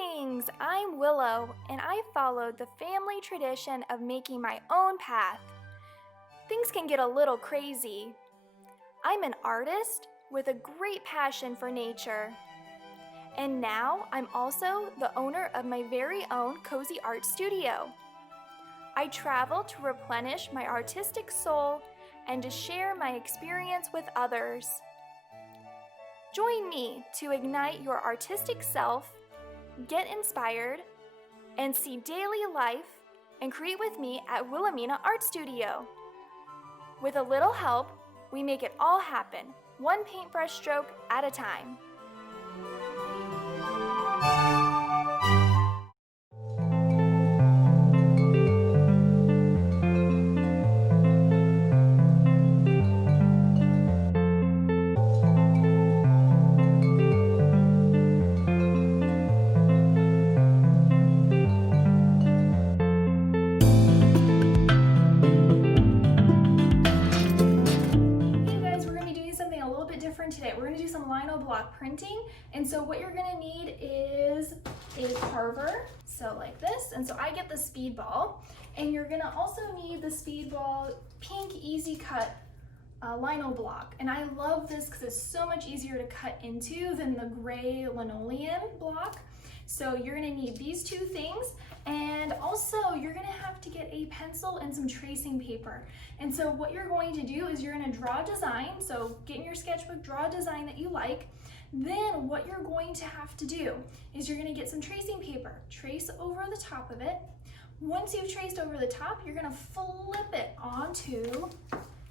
Greetings! I'm Willow, and I followed the family tradition of making my own path. Things can get a little crazy. I'm an artist with a great passion for nature. And now I'm also the owner of my very own cozy art studio. I travel to replenish my artistic soul and to share my experience with others. Join me to ignite your artistic self, get inspired, and see daily life and create with me at Wilhelmina Art Studio. With a little help, we make it all happen, one paintbrush stroke at a time. Today we're going to do some Lino Block Printing, and so what you're going to need is a carver, so like this, and so I get the Speedball, and you're going to also need the Speedball pink easy cut lino block, and I love this because it's so much easier to cut into than the gray linoleum block. So you're going to need these two things, and also you're going to have to get a pencil and some tracing paper. And so what you're going to do is you're going to draw a design, so get in your sketchbook, draw a design that you like. Then what you're going to have to do is you're going to get some tracing paper, trace over the top of it. Once you've traced over the top, you're going to flip it onto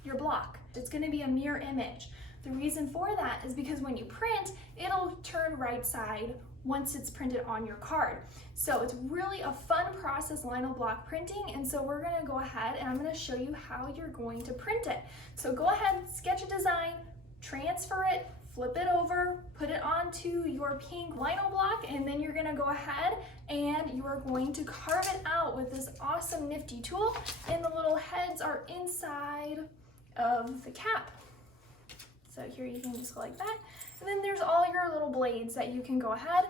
your block. It's going to be a mirror image. The reason for that is because when you print, it'll turn right side once it's printed on your card. So it's really a fun process, Lino Block Printing, and so we're gonna go ahead and I'm gonna show you how you're going to print it. So go ahead, sketch a design, transfer it, flip it over, put it onto your pink lino block, and then you're gonna go ahead and you are going to carve it out with this awesome nifty tool, and the little heads are inside of the cap. So here you can just go like that. And then there's all your little blades that you can go ahead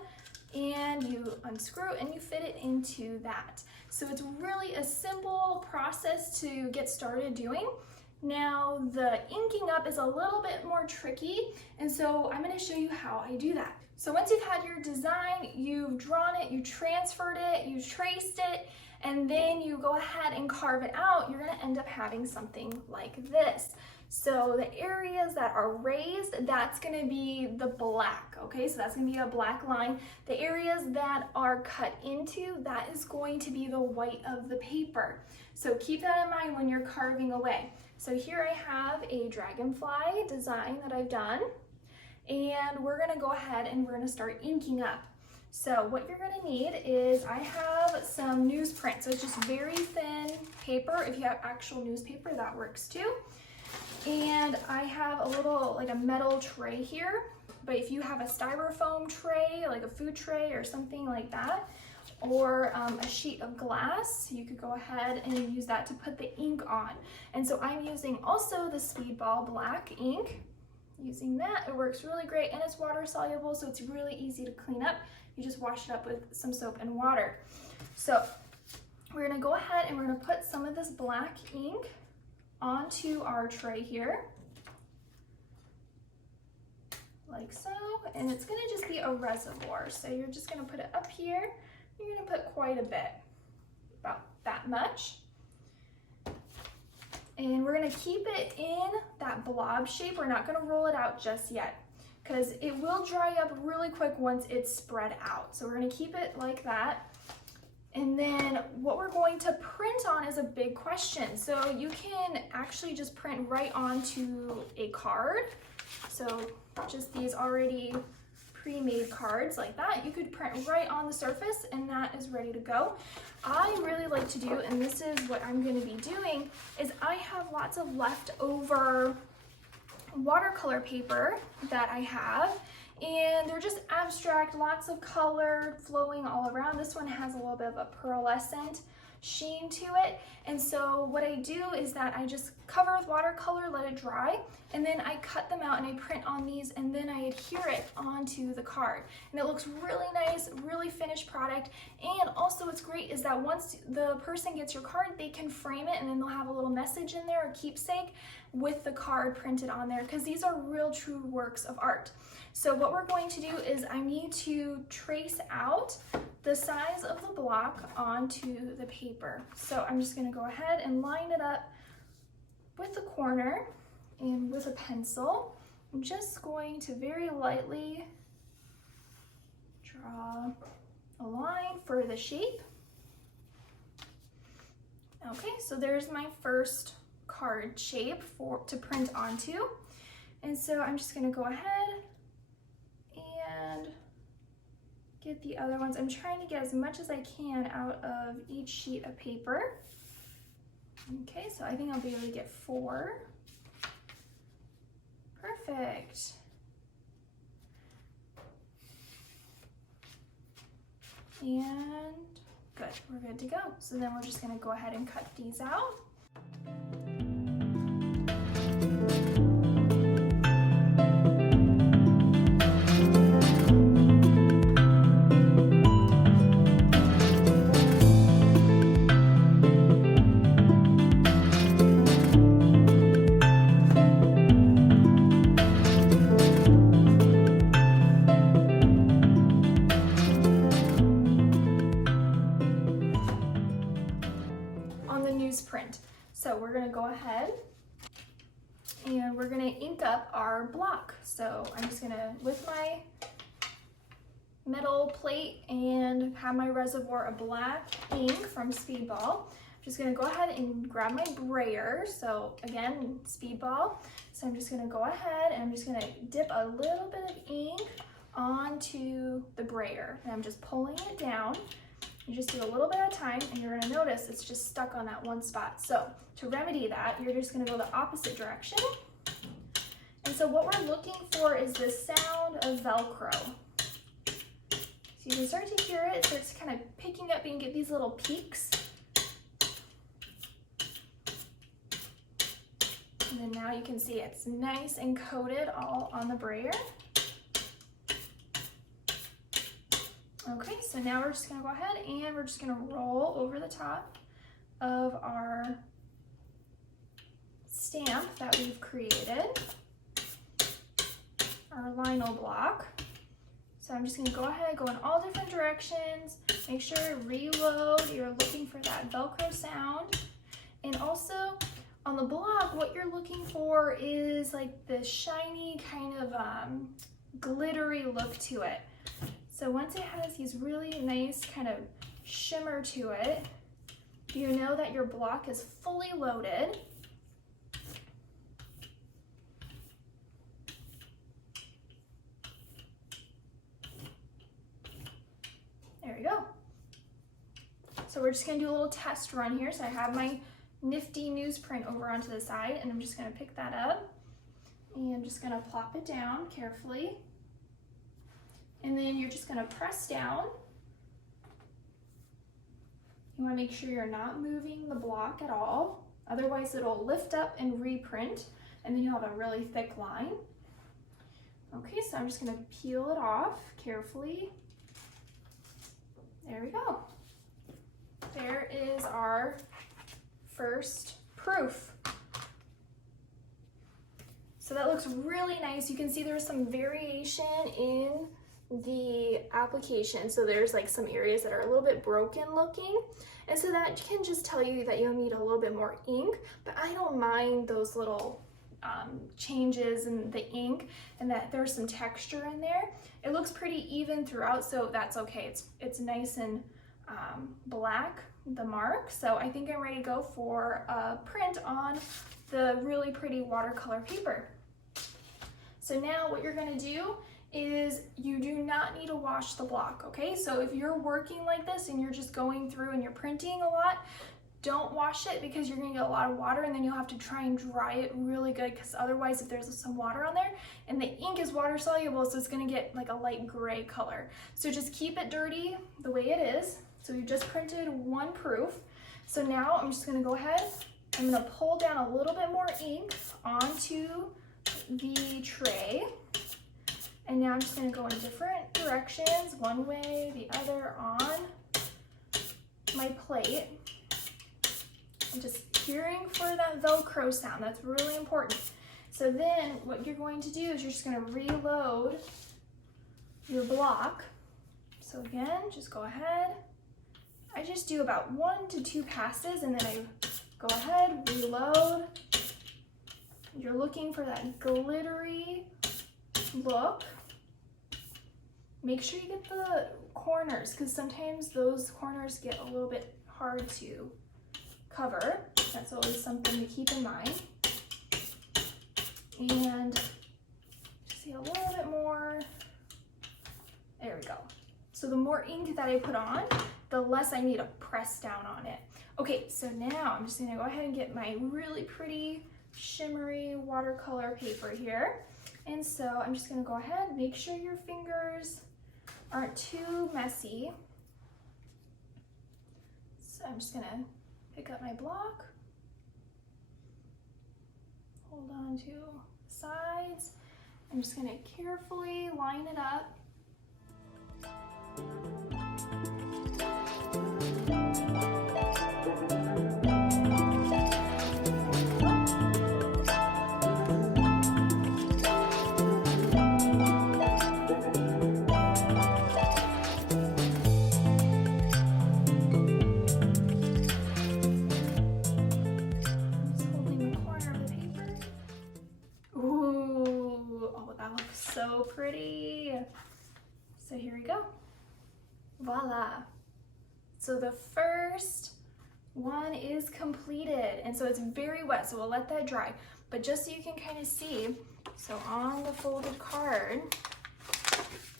and you unscrew and you fit it into that. So it's really a simple process to get started doing. Now the inking up is a little bit more tricky, and so I'm going to show you how I do that. So once you've had your design, you've drawn it, you transferred it, you traced it, and then you go ahead and carve it out, you're going to end up having something like this. So the areas that are raised, that's going to be the black, okay? So that's going to be a black line. The areas that are cut into, that is going to be the white of the paper. So keep that in mind when you're carving away. So here I have a dragonfly design that I've done, and we're going to go ahead and we're going to start inking up. So what you're going to need is I have some newsprint. So it's just very thin paper. If you have actual newspaper, that works too. And I have a little, like a metal tray here, but if you have a styrofoam tray, like a food tray or something like that, or a sheet of glass, you could go ahead and use that to put the ink on. And so I'm using also the Speedball black ink. Using that, it works really great, and it's water soluble, so it's really easy to clean up. You just wash it up with some soap and water. So we're gonna go ahead and we're gonna put some of this black ink onto our tray here, like so, and it's gonna just be a reservoir. So you're just gonna put it up here. You're gonna put quite a bit, about that much. And we're gonna keep it in that blob shape. We're not gonna roll it out just yet, because it will dry up really quick once it's spread out. So we're gonna keep it like that. And then what we're going to print on is a big question. So you can actually just print right onto a card. So just these already pre-made cards like that, you could print right on the surface and that is ready to go. I really like to do, and this is what I'm going to be doing, is I have lots of leftover watercolor paper that I have, and they're just abstract, lots of color flowing all around. This one has a little bit of a pearlescent sheen to it, and so what I do is that I just cover with watercolor, let it dry, and then I cut them out and I print on these, and then I adhere it onto the card, and it looks really nice, really finished. finished product. And also what's great is that once the person gets your card, they can frame it and then they'll have a little message in there, a keepsake, with the card printed on there, because these are real true works of art. So what we're going to do is I need to trace out the size of the block onto the paper. So I'm just going to go ahead and line it up with the corner, and with a pencil, I'm just going to very lightly draw a line for the shape. Okay, so there's my first card shape to print onto. And so I'm just going to go ahead and get the other ones. I'm trying to get as much as I can out of each sheet of paper. Okay, so I think I'll be able to get 4. Perfect. And good, we're good to go. So then we're just going to go ahead and cut these out. Print. So we're going to go ahead and we're going to ink up our block. So I'm just going to, with my metal plate and have my reservoir of black ink from Speedball, I'm just going to go ahead and grab my brayer. So again, Speedball. So I'm just going to go ahead and I'm just going to dip a little bit of ink onto the brayer, and I'm just pulling it down. You just do a little bit at a time, and you're going to notice it's just stuck on that one spot. So to remedy that, you're just going to go the opposite direction. And so what we're looking for is the sound of Velcro. So you can start to hear it. It starts kind of picking up and get these little peaks. And then now you can see it's nice and coated all on the brayer. Okay, so now we're just going to go ahead and we're just going to roll over the top of our stamp that we've created, our lino block. So I'm just going to go ahead, go in all different directions, make sure to reload, you're looking for that Velcro sound. And also on the block, what you're looking for is like the shiny kind of glittery look to it. So once it has these really nice kind of shimmer to it, you know that your block is fully loaded. There we go. So we're just going to do a little test run here. So I have my nifty newsprint over onto the side, and I'm just going to pick that up and I'm just going to plop it down carefully. And then you're just going to press down. You want to make sure you're not moving the block at all. Otherwise it'll lift up and reprint, and then you'll have a really thick line. Okay, so I'm just going to peel it off carefully. There we go. There is our first proof. So that looks really nice. You can see there's some variation in the application. So there's like some areas that are a little bit broken looking. And so that can just tell you that you'll need a little bit more ink, but I don't mind those little changes in the ink and that there's some texture in there. It looks pretty even throughout, so that's okay. It's nice and black, the mark. So I think I'm ready to go for a print on the really pretty watercolor paper. So now what you're gonna do is you do not need to wash the block, okay? So if you're working like this and you're just going through and you're printing a lot, don't wash it because you're gonna get a lot of water, and then you'll have to try and dry it really good, because otherwise if there's some water on there, and the ink is water soluble, so it's gonna get like a light gray color. So just keep it dirty the way it is. So we just printed one proof. So now I'm just gonna go ahead, I'm gonna pull down a little bit more ink onto the tray. And now I'm just gonna go in different directions, one way, the other on my plate. I'm just hearing for that Velcro sound, that's really important. So then what you're going to do is you're just gonna reload your block. So again, just go ahead. I just do about 1 to 2 passes and then I go ahead, reload. You're looking for that glittery look. Make sure you get the corners because sometimes those corners get a little bit hard to cover. That's always something to keep in mind. And just see a little bit more. There we go. So the more ink that I put on, the less I need to press down on it. Okay, so now I'm just gonna go ahead and get my really pretty shimmery watercolor paper here. And so I'm just gonna go ahead, make sure your fingers aren't too messy. So I'm just gonna pick up my block, hold on to the sides. I'm just gonna carefully line it up. So pretty. So here we go. Voila. So the first one is completed, and so it's very wet, so we'll let that dry. But just so you can kind of see, so on the folded card,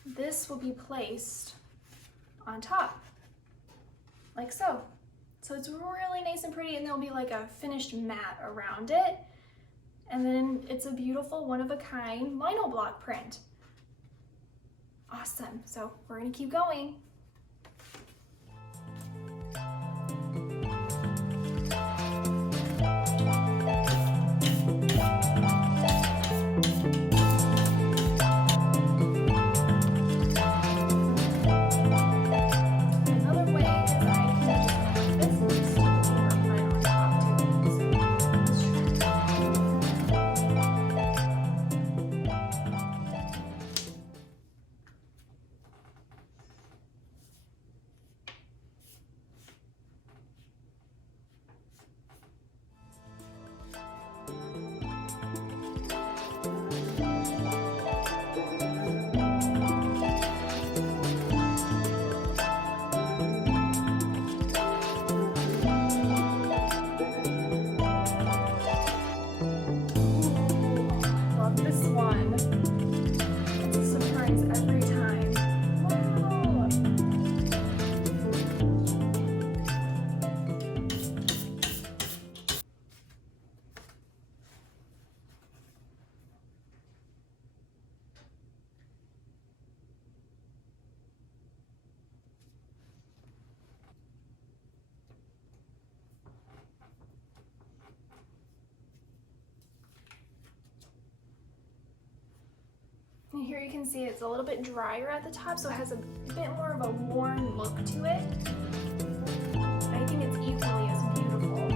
this will be placed on top, like so. So it's really nice and pretty, and there'll be like a finished mat around it. And then it's a beautiful one-of-a-kind Lino Block print. Awesome, so we're gonna keep going. And here you can see it's a little bit drier at the top, so it has a bit more of a worn look to it. I think it's equally as beautiful.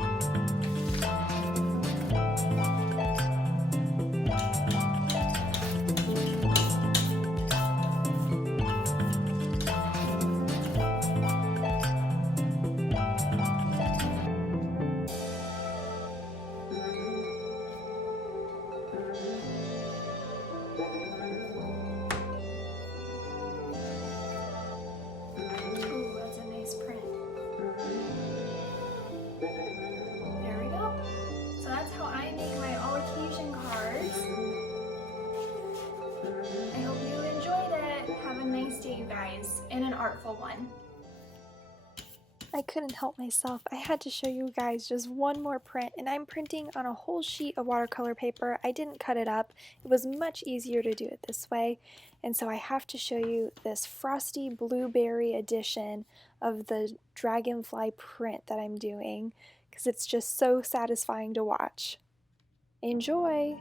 You guys, and an artful one. I couldn't help myself. I had to show you guys just one more print, and I'm printing on a whole sheet of watercolor paper. I didn't cut it up. It was much easier to do it this way, and so I have to show you this frosty blueberry edition of the dragonfly print that I'm doing because it's just so satisfying to watch. Enjoy!